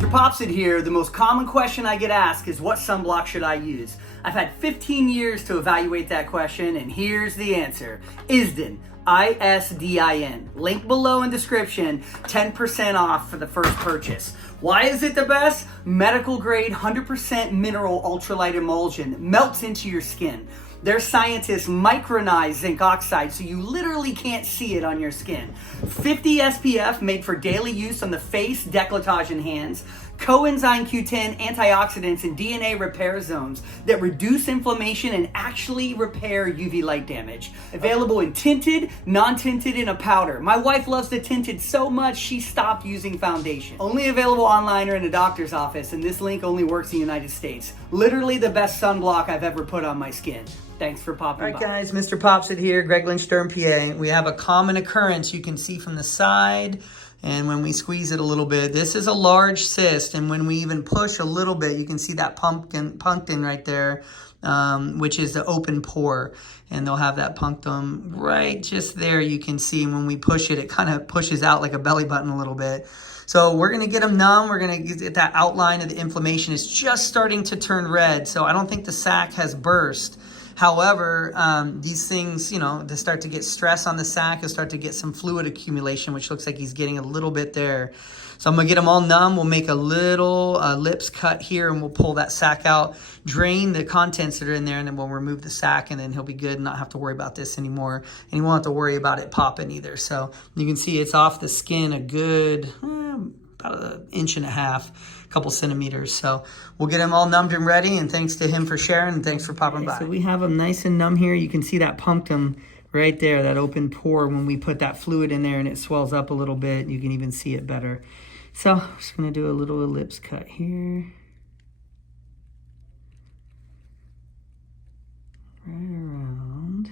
MrPopZit here. The most common question I get asked is, what sunblock should I use? I've had 15 years to evaluate that question, and here's the answer. Isdin. ISDIN. Link below in description. 10% off for the first purchase. Why is it the best? Medical grade, 100% mineral ultralight emulsion. Melts into your skin. Their scientists micronize zinc oxide so you literally can't see it on your skin. 50 SPF, made for daily use on the face, décolletage, and hands. Coenzyme Q10 antioxidants and DNA repair zones that reduce inflammation and actually repair UV light damage. Available in tinted, non-tinted, and a powder. My wife loves the tinted so much she stopped using foundation. Only available online or in a doctor's office, and this link only works in the United States. Literally the best sunblock I've ever put on my skin. Thanks for popping by. All right, guys, MrPopZit here, Greg Lynch, Durham, PA. We have a common occurrence you can see from the side, and when we squeeze it a little bit, this is a large cyst, and when we even push a little bit, you can see that punctum right there, which is the open pore, and they'll have that punctum right just there. You can see when we push it, it kind of pushes out like a belly button a little bit. So we're going to get them numb. We're going to get that outline of the inflammation is just starting to turn red, so I don't think the sac has burst. However, these things, you know, they start to get stress on the sac. You'll start to get some fluid accumulation, which looks like he's getting a little bit there. So I'm going to get them all numb. We'll make a little lips cut here, and we'll pull that sac out, drain the contents that are in there, and then we'll remove the sac, and then he'll be good and not have to worry about this anymore. And he won't have to worry about it popping either. So you can see it's off the skin a good, about 1.5 inches, a couple centimeters. So we'll get him all numbed and ready, and thanks to him for sharing, and thanks for popping by. So we have him nice and numb here. You can see that punctum right there, that open pore. When we put that fluid in there and it swells up a little bit, you can even see it better. So I'm just gonna do a little ellipse cut here. Right around.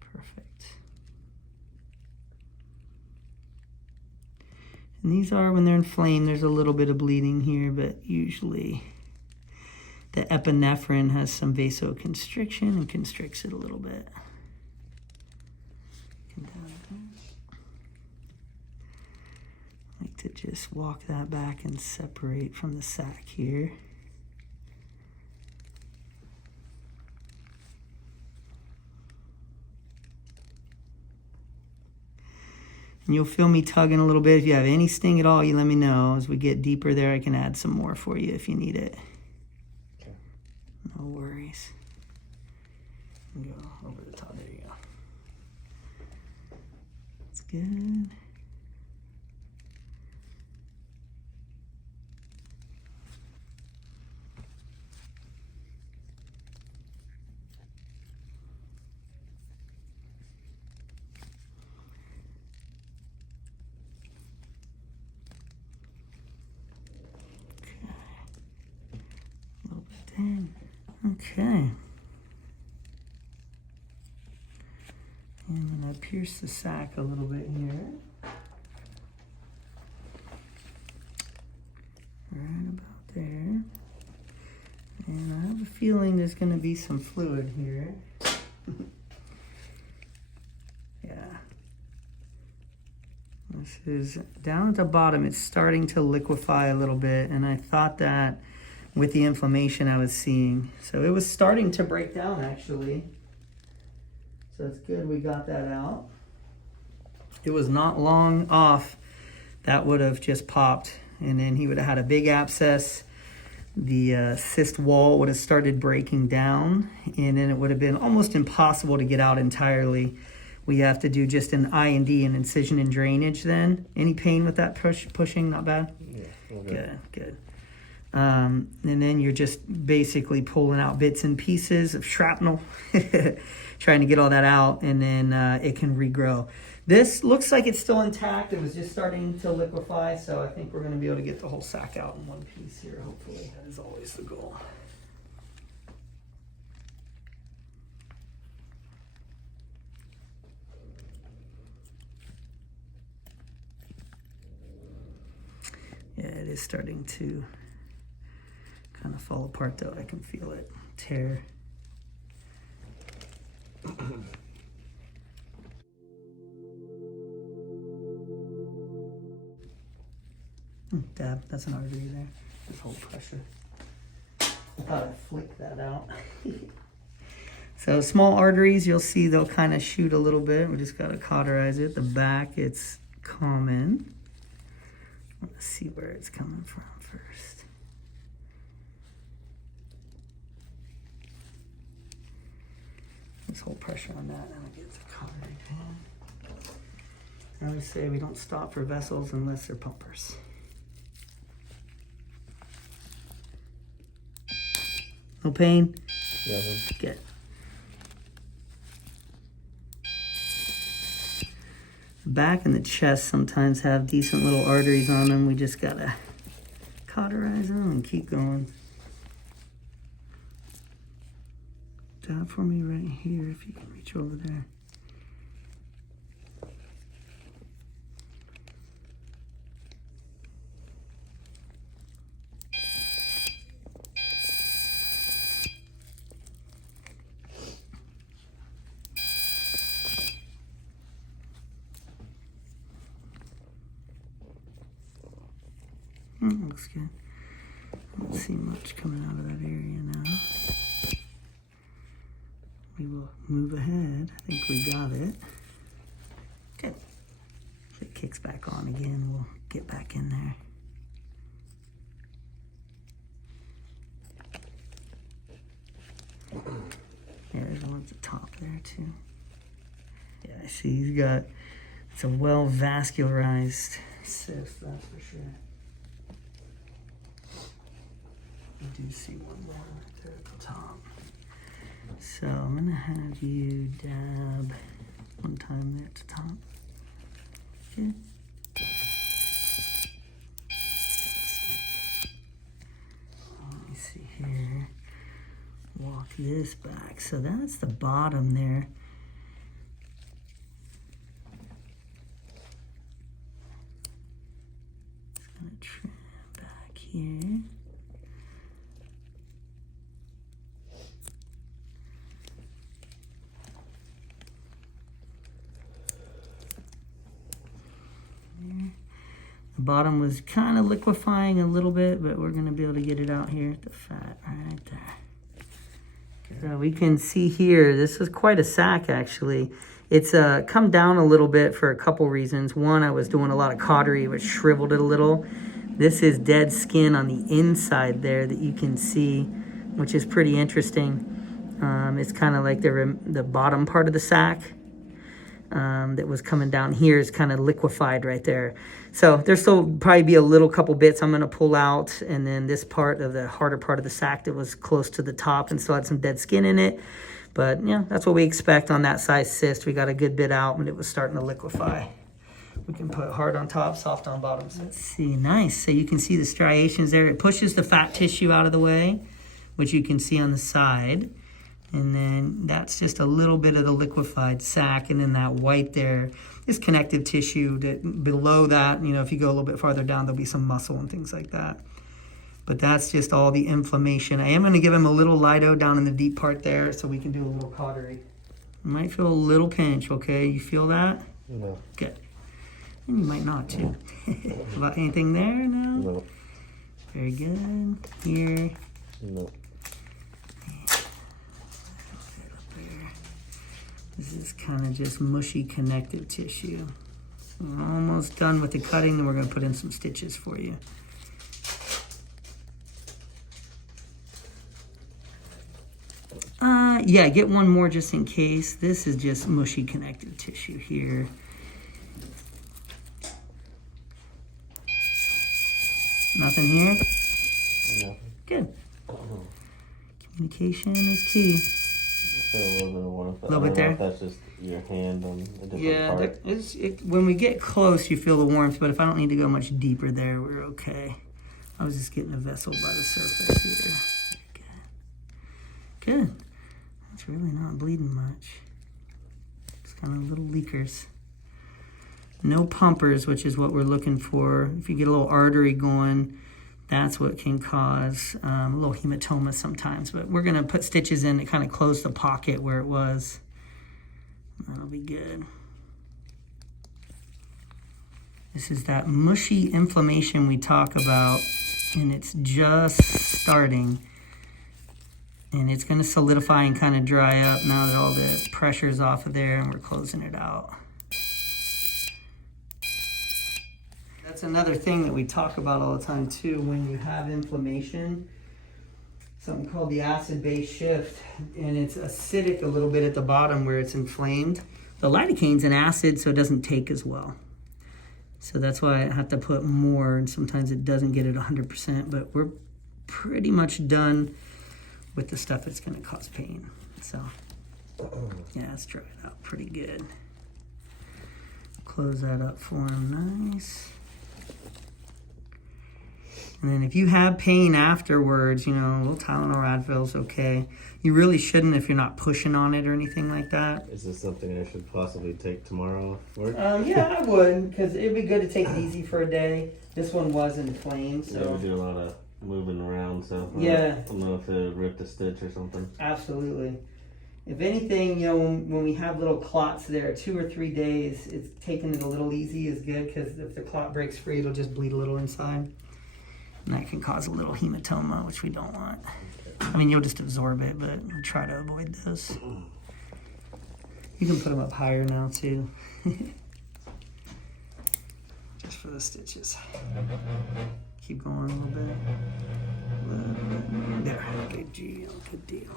Perfect. And these are, when they're inflamed, there's a little bit of bleeding here, but usually the epinephrine has some vasoconstriction and constricts it a little bit. I like to just walk that back and separate from the sac here. And you'll feel me tugging a little bit. If you have any sting at all, you let me know. As we get deeper there, I can add some more for you if you need it. Okay. No worries. Go over the top. There you go. That's good. Okay. And I'm going to pierce the sac a little bit here. Right about there. And I have a feeling there's going to be some fluid here. Yeah. This is down at the bottom. It's starting to liquefy a little bit, and I thought that with the inflammation I was seeing. So it was starting to break down, actually. So it's good we got that out. It was not long off that would have just popped, and then he would have had a big abscess. The cyst wall would have started breaking down, and then it would have been almost impossible to get out entirely. We have to do just an I&D, an incision and drainage then. Any pain with that pushing? Not bad? Yeah, okay. Good, good. And then you're just basically pulling out bits and pieces of shrapnel, trying to get all that out, and then it can regrow. This looks like it's still intact. It was just starting to liquefy, so I think we're going to be able to get the whole sac out in one piece here, hopefully. That is always the goal. Yeah, it is starting to kind of fall apart though. I can feel it tear. Dab, that's an artery there. Just hold pressure. I thought I'd flick that out. So small arteries, you'll see they'll kind of shoot a little bit. We just got to cauterize it. The back, it's common. Let's see where it's coming from first. Just hold pressure on that and I get the cautery pen. I always say we don't stop for vessels unless they're pumpers. No pain? Yeah. Good. The back and the chest sometimes have decent little arteries on them. We just gotta cauterize them and keep going. Dab for me right here if you can reach over there. Looks good. I don't see much coming out of that area now. We will move ahead. I think we got it. Good. If it kicks back on again, we'll get back in there. Yeah, there's one at the top there too. Yeah, I see he's got, it's a well vascularized cyst, that's for sure. I do see one more right there at the top. So I'm gonna have you dab one time there at the top. Okay. Let me see here. Walk this back. So that's the bottom there. Just gonna trim back here. The bottom was kind of liquefying a little bit, but we're going to be able to get it out here at the fat right there. So we can see here, this is quite a sac actually. It's come down a little bit for a couple reasons. One, I was doing a lot of cautery, which shriveled it a little. This is dead skin on the inside there that you can see, which is pretty interesting. It's kind of like the bottom part of the sac. That was coming down here is kind of liquefied right there. So there'll still probably be a little couple bits I'm going to pull out, and then this part of the harder part of the sac that was close to the top and still had some dead skin in it. But yeah, that's what we expect on that size cyst. We got a good bit out when it was starting to liquefy. We can put hard on top, soft on bottom. So let's see, nice. So you can see the striations there. It pushes the fat tissue out of the way, which you can see on the side. And then that's just a little bit of the liquefied sac, and then that white there is connective tissue. That below that, you know, if you go a little bit farther down, there'll be some muscle and things like that. But that's just all the inflammation. I am going to give him a little lido down in the deep part there so we can do a little cautery. You might feel a little pinch, okay? You feel that? No. Good. And you might not too. About anything there? No? No. Very good. Here. No. This is kind of just mushy connective tissue. We're almost done with the cutting, and we're going to put in some stitches for you. Yeah, get one more just in case. This is just mushy connective tissue here. Nothing here? No. Good. Communication is key. A little bit of warmth. A little bit there? If that's just your hand on a different Yeah, part. when we get close, you feel the warmth, but if I don't need to go much deeper there, we're okay. I was just getting a vessel by the surface here. Good. Good. That's really not bleeding much. It's kind of little leakers. No pumpers, which is what we're looking for. If you get a little artery going, that's what can cause a little hematoma sometimes. But we're going to put stitches in to kind of close the pocket where it was. That'll be good. This is that mushy inflammation we talk about, and it's just starting. And it's going to solidify and kind of dry up now that all the pressure's off of there and we're closing it out. That's another thing that we talk about all the time too. When you have inflammation, something called the acid-base shift, and it's acidic a little bit at the bottom where it's inflamed. The lidocaine's an acid, so it doesn't take as well. So that's why I have to put more, and sometimes it doesn't get it 100%, but we're pretty much done with the stuff that's going to cause pain. So yeah, it's dried out pretty good. Close that up for him nice. And then if you have pain afterwards, you know, a little Tylenol or Advil's okay. You really shouldn't if you're not pushing on it or anything like that. Is this something I should possibly take tomorrow off work? Yeah, I would, because it'd be good to take it easy for a day. This one was inflamed, so. Yeah, we do a lot of moving around, so Yeah. I don't know if it ripped a stitch or something. Absolutely. If anything, you know, when we have little clots there, 2 or 3 days, it's taking it a little easy is good, because if the clot breaks free, it'll just bleed a little inside. And that can cause a little hematoma, which we don't want. I mean, you'll just absorb it, but try to avoid those. You can put them up higher now, too. Just for the stitches. Keep going a little bit. There, good deal, good deal.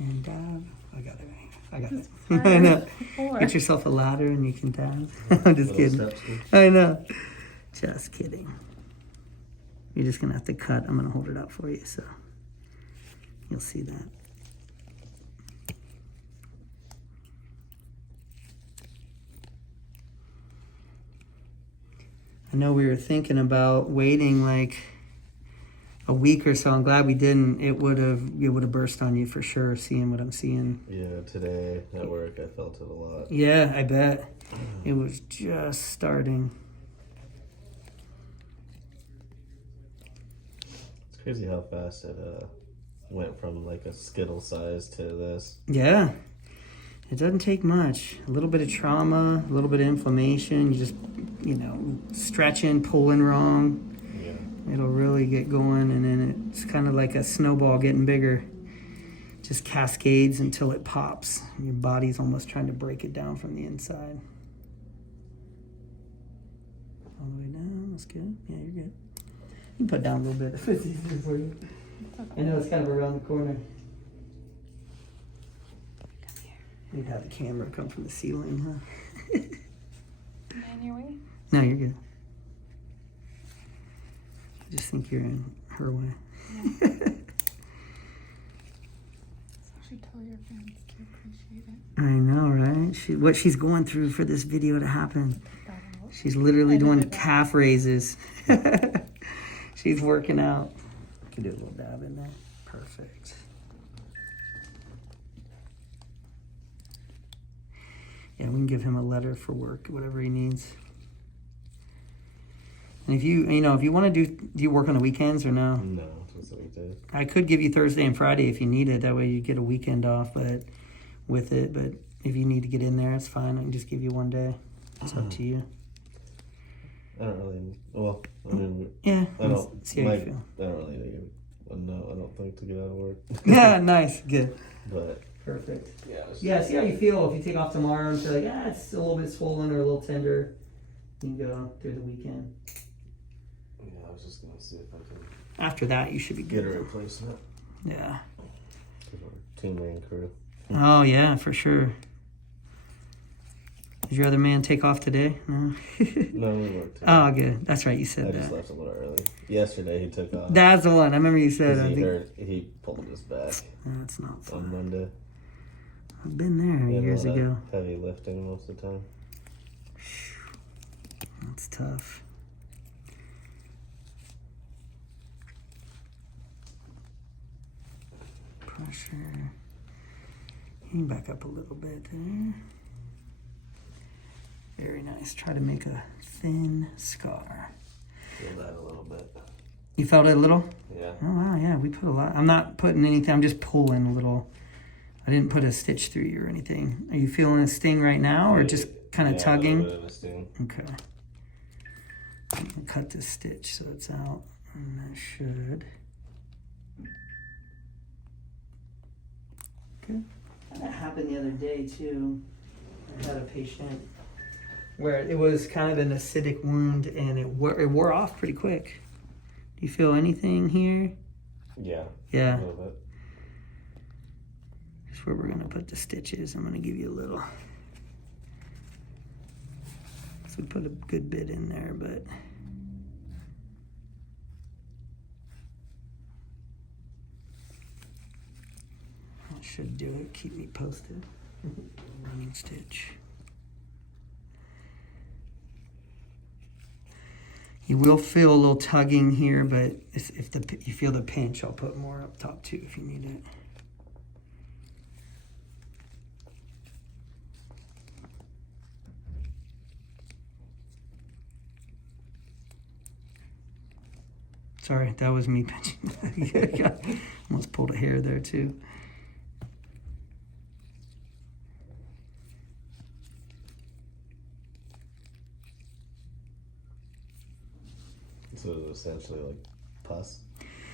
And dab. I got it. I got it. I know. Get yourself a ladder and you can dab. I'm just kidding. I know. Just kidding. You're just going to have to cut. I'm going to hold it up for you, so you'll see that. I know we were thinking about waiting like a week or so. I'm glad we didn't. It would have burst on you for sure, seeing what I'm seeing. Yeah, today at work I felt it a lot. Yeah, I bet. It was just starting. It's crazy how fast it went from like a Skittle size to this. Yeah. It doesn't take much. A little bit of trauma, a little bit of inflammation. You just, you know, stretching, pulling wrong. Yeah. It'll really get going, and then it's kind of like a snowball getting bigger. Just cascades until it pops. Your body's almost trying to break it down from the inside. All the way down. That's good. Yeah, you're good. You can put down a little bit if it's easier for you. I know it's kind of around the corner. You'd have the camera come from the ceiling, huh? Am I in your way? No, you're good. I just think you're in her way. Yeah. So she tell your fans to appreciate it. I know, right? What she's going through for this video to happen. She's literally doing calf raises. She's working out. Could do a little dab in there. Perfect. Yeah, we can give him a letter for work, whatever he needs. And if you want to do you work on the weekends or no? No, it's a weekday. I could give you Thursday and Friday if you need it. That way you get a weekend off, but with it. But if you need to get in there, it's fine. I can just give you one day. It's up to you. I don't really. Well, I mean, Yeah. I don't. See how you feel. I don't really need it. No, I don't think to get out of work. Yeah, nice, good, But perfect. yeah. Yeah, see how you feel if you take off tomorrow and feel like it's a little bit swollen or a little tender. You can go through the weekend. Yeah, I was just gonna see if I can After that, you should be get good. a replacement. Yeah. For our team crew. Oh yeah, for sure. Did your other man take off today? No. No, we worked. Oh, good. That's right. You I said just that. left a little early. Yesterday he took off. That's the one. I remember you said. 'Cause I he think hurt. He pulled his back that's not on fun. Monday. I've been there He had years all that ago. Heavy lifting most of the time. That's tough. Pressure. You can back up a little bit there. Very nice. Try to make a thin scar. Feel that a little bit. You felt it a little? Yeah. Oh wow, yeah, we put a lot. I'm not putting anything, I'm just pulling a little. I didn't put a stitch through you or anything. Are you feeling a sting right now, or just kind of tugging? A little bit of a sting. Okay. I'm gonna cut this stitch so it's out, and that should. Good. That happened the other day too. I had a patient where it was kind of an acidic wound, and it wore off pretty quick. Do you feel anything here? Yeah. Yeah. A little bit. That's where we're gonna put the stitches. I'm gonna give you a little. So we put a good bit in there, but. That should do it. Keep me posted. Running stitch. You will feel a little tugging here, but if you feel the pinch, I'll put more up top too if you need it. Sorry, that was me pinching. Almost pulled a hair there too. So it was essentially like pus.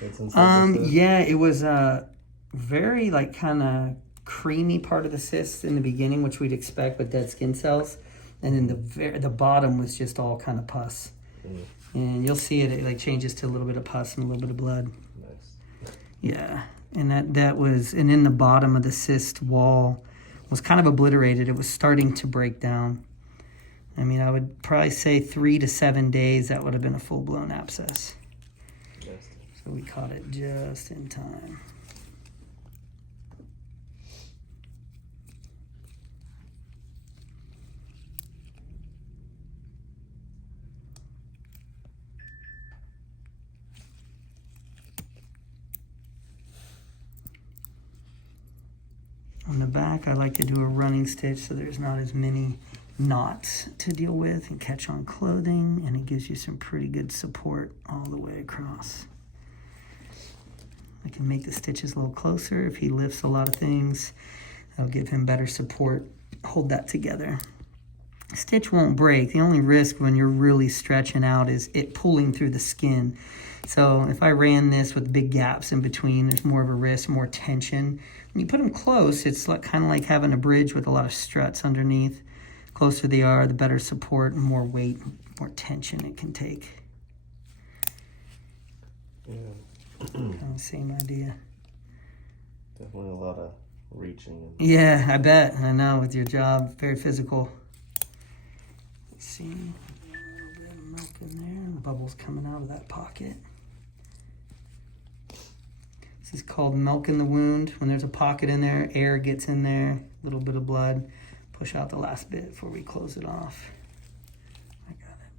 That's inside the cyst? Yeah, it was a very like kind of creamy part of the cyst in the beginning, which we'd expect with dead skin cells, and then the bottom was just all kind of pus. And you'll see it like changes to a little bit of pus and a little bit of blood. Nice. Yeah, and that was, and in the bottom of the cyst wall was kind of obliterated. It was starting to break down. I mean, I would probably say 3 to 7 days, that would have been a full-blown abscess. Yes. So we caught it just in time. On the back, I like to do a running stitch so there's not as many knots to deal with and catch on clothing, and it gives you some pretty good support all the way across. I can make the stitches a little closer. If he lifts a lot of things, that'll give him better support. Hold that together. Stitch won't break. The only risk when you're really stretching out is it pulling through the skin. So if I ran this with big gaps in between, there's more of a risk, more tension. When you put them close, it's like, kind of like having a bridge with a lot of struts underneath. Closer they are, the better support, and more weight, more tension it can take. Yeah. Kind of the same idea. Definitely a lot of reaching. Yeah, I bet. I know, with your job, very physical. Let's see, a little bit of milk in there. The bubbles coming out of that pocket. This is called milk in the wound. When there's a pocket in there, air gets in there, a little bit of blood. Push out the last bit before we close it off. I got it.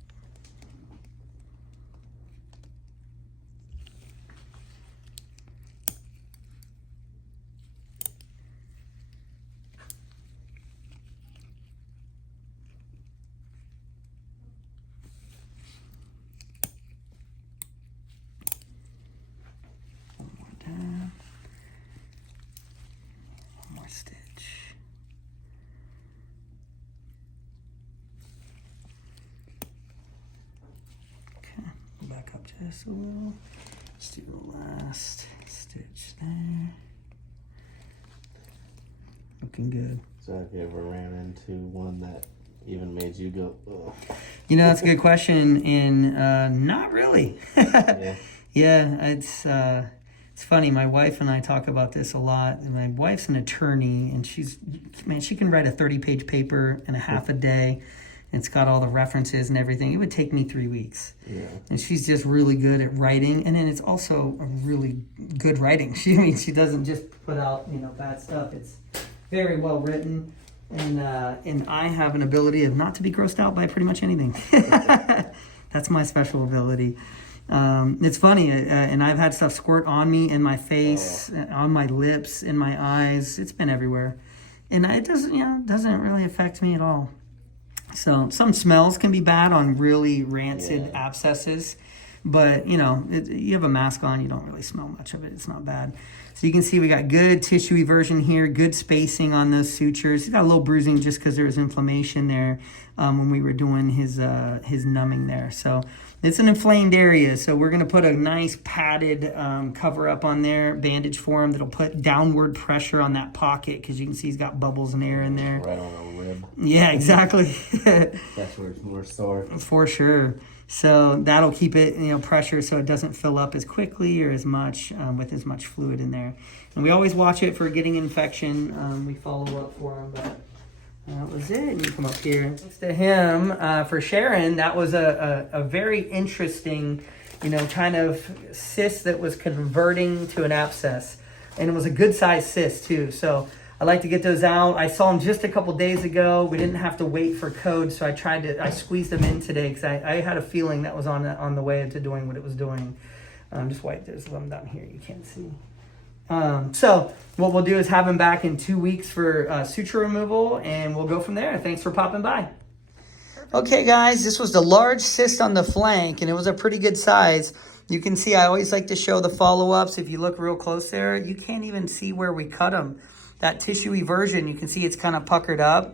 One more dab. One more stitch. Back up just a little. Let's do the last stitch there. Looking good. So have you ever ran into one that even made you go, ugh? You know, that's a good question, and not really. Yeah. Yeah, it's funny. My wife and I talk about this a lot. My wife's an attorney, and she can write a 30-page paper in a half a day. It's got all the references and everything. It would take me 3 weeks. Yeah. And she's just really good at writing. And then it's also a really good writing. She doesn't just put out, bad stuff. It's very well written. And I have an ability of not to be grossed out by pretty much anything. That's my special ability. It's funny, and I've had stuff squirt on me, in my face, on my lips, in my eyes. It's been everywhere. And it doesn't really affect me at all. So some smells can be bad on really rancid abscesses, But, you know, you have a mask on, you don't really smell much of it. It's not bad. So you can see we got good tissue eversion here, good spacing on those sutures. He's got a little bruising just because there was inflammation there when we were doing his numbing there. So it's an inflamed area. So we're going to put a nice padded cover up on there, bandage for him that'll put downward pressure on that pocket because you can see he's got bubbles and air in there. Right on a rib. Yeah, exactly. That's where it's more sore. For sure. So that'll keep it, you know, pressure so it doesn't fill up as quickly or as much with as much fluid in there. And we always watch it for getting infection. We follow up for him, but that was it. And you come up here. Thanks to him for sharing. That was a very interesting, you know, kind of cyst that was converting to an abscess. And it was a good sized cyst too. So I like to get those out. I saw them just a couple days ago. We didn't have to wait for code, so I squeezed them in today because I had a feeling that was on the way to doing what it was doing. Just wipe, there's some down here you can't see. So what we'll do is have him back in 2 weeks for suture removal, and we'll go from there. Thanks for popping by. Okay, guys, this was the large cyst on the flank, and it was a pretty good size. You can see I always like to show the follow-ups. If you look real close there, you can't even see where we cut them. That tissue eversion, you can see it's kind of puckered up.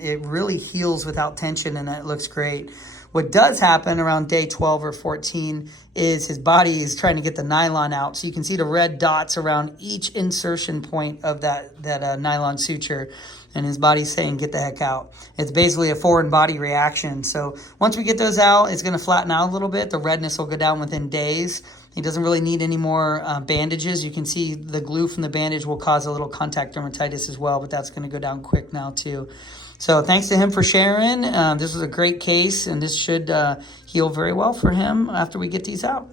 It really heals without tension, and that looks great. What does happen around day 12 or 14 is his body is trying to get the nylon out. So you can see the red dots around each insertion point of that nylon suture. And his body's saying, get the heck out. It's basically a foreign body reaction. So once we get those out, it's going to flatten out a little bit. The redness will go down within days. He doesn't really need any more bandages. You can see the glue from the bandage will cause a little contact dermatitis as well, but that's going to go down quick now too. So thanks to him for sharing. This was a great case, and this should heal very well for him after we get these out.